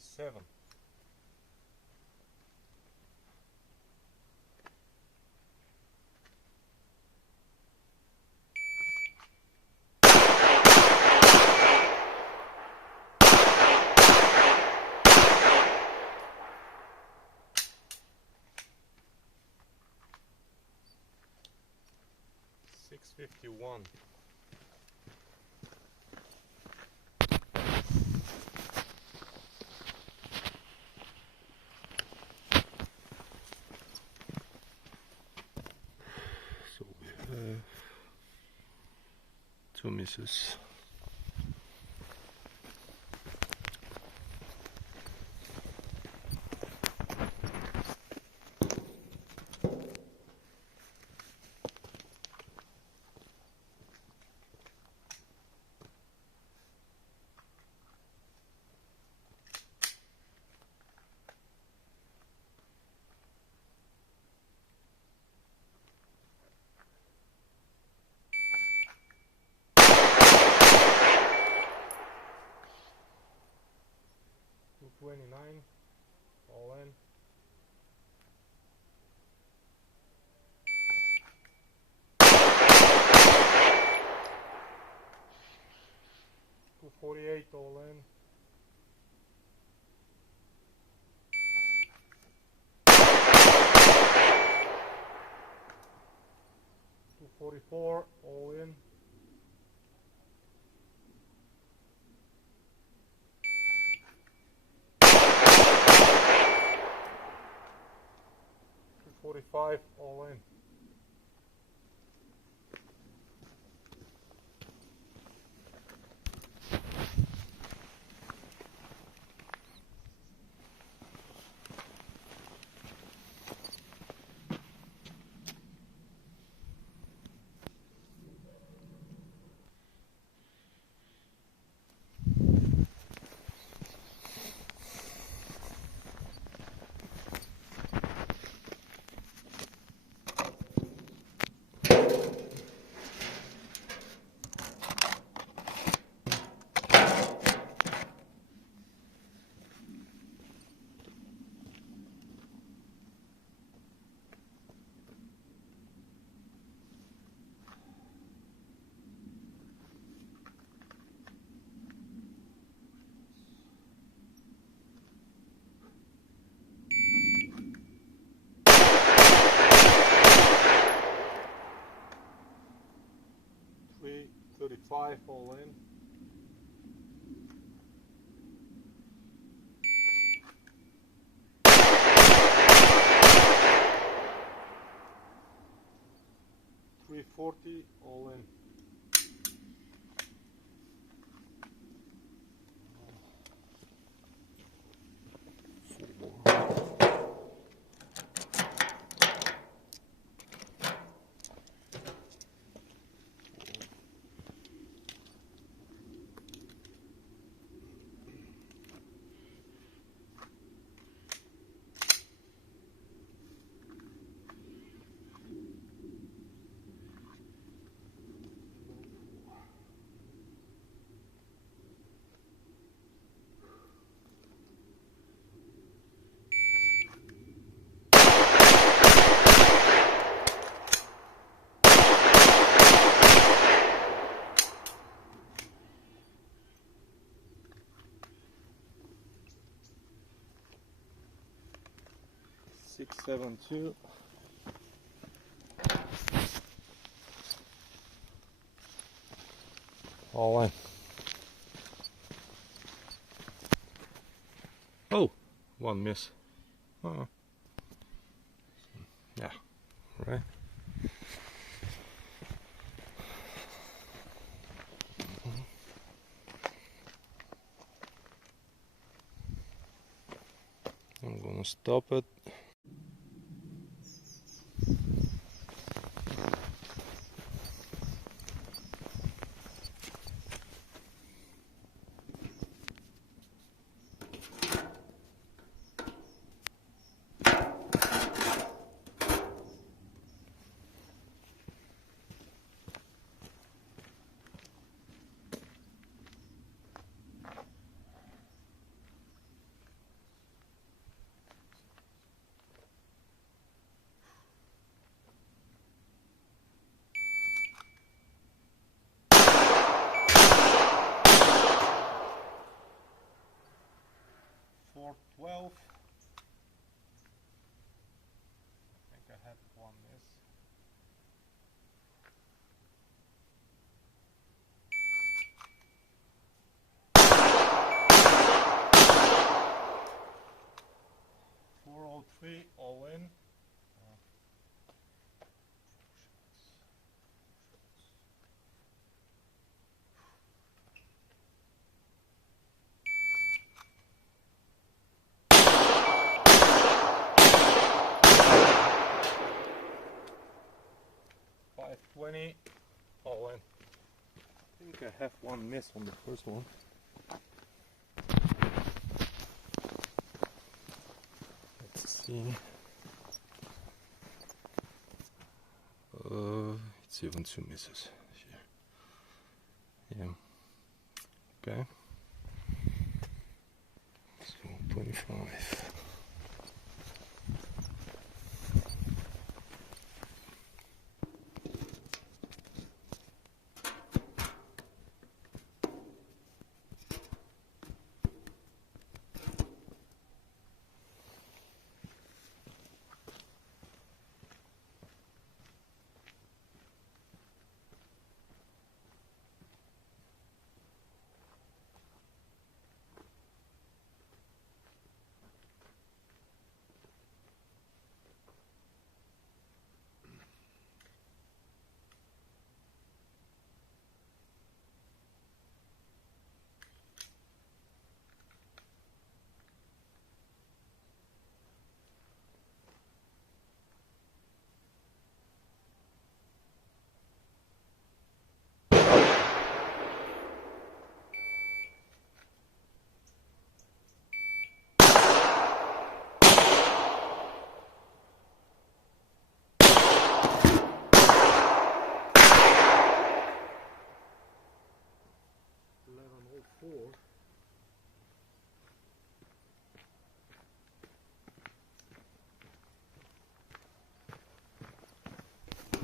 57. $6.51. So we have 2 misses. $2.29 all in. $2.48 all in. $2.44 all in. $2.45 all in. $3.35 all in. $3.40 all in. $6.72 all in. Oh, one miss. Oh, yeah, right. I'm gonna stop it. 520 all in. I think I have one miss on the first one. Let's see. It's even 2 misses here. Yeah. Okay. So 25.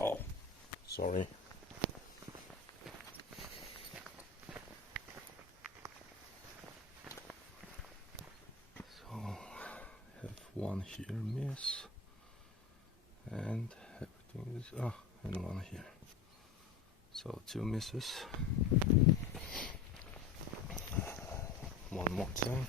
Oh, sorry. So, have one here miss, and everything is and one here. So 2 misses. One more time.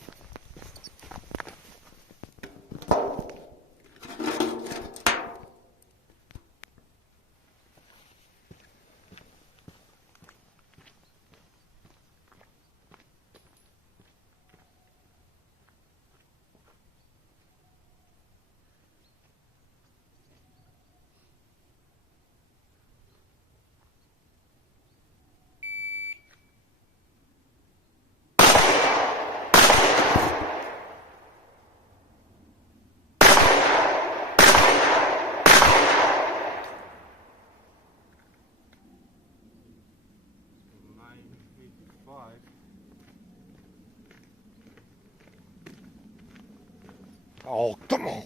Oh, come on!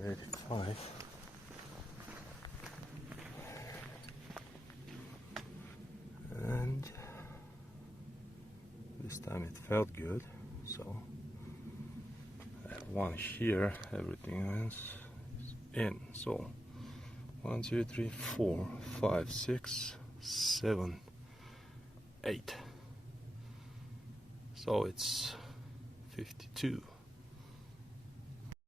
985. And this time it felt good, so I have one here, everything else is in. So 1, 2, 3, 4, 5, 6, 7, 8. So it's 52.